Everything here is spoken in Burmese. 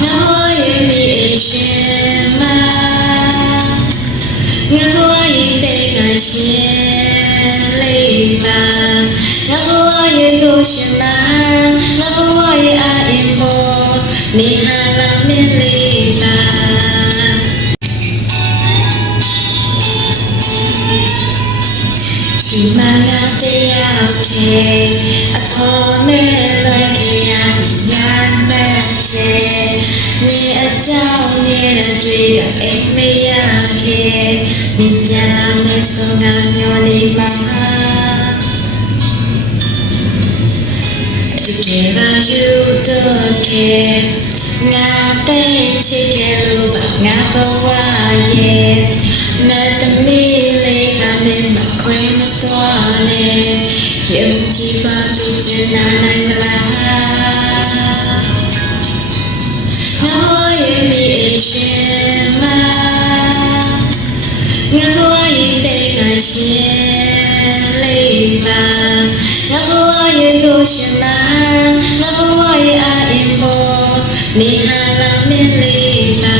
我也迷失吗？我也被感谢累吧？我也都是吗？我也爱我，你还老面累吧？ဒီမှာငါတယောက်တည်းအဖို့မဲ့လွယ်ခဲ့ရညာမချေနေအကြောင်းနဲ့တွေ့တော့အိမ်မရခဲ့ဒီပြန်လာမဲ့ဆုံးကမျောနေမှာတကယ်ပါယူတော့ခဲ့ငါတဲ့ချစ်ခဲ့လို့ပါငါဘဝရဲ့နဲ့တမီးလေးကလည်းမခွင့်မသွားနဲ့ယုံကြည်စွာသူချင်နိုင်မလားငါရဲ့မိရှင်မငါဘဝရဲ့ပေကရှင်လေးပါငါဘဝရဲ့လို့ရှင်မငါဘဝရဲ့အိမ်ပေါ်နေဟာလာမင်းလေးပါ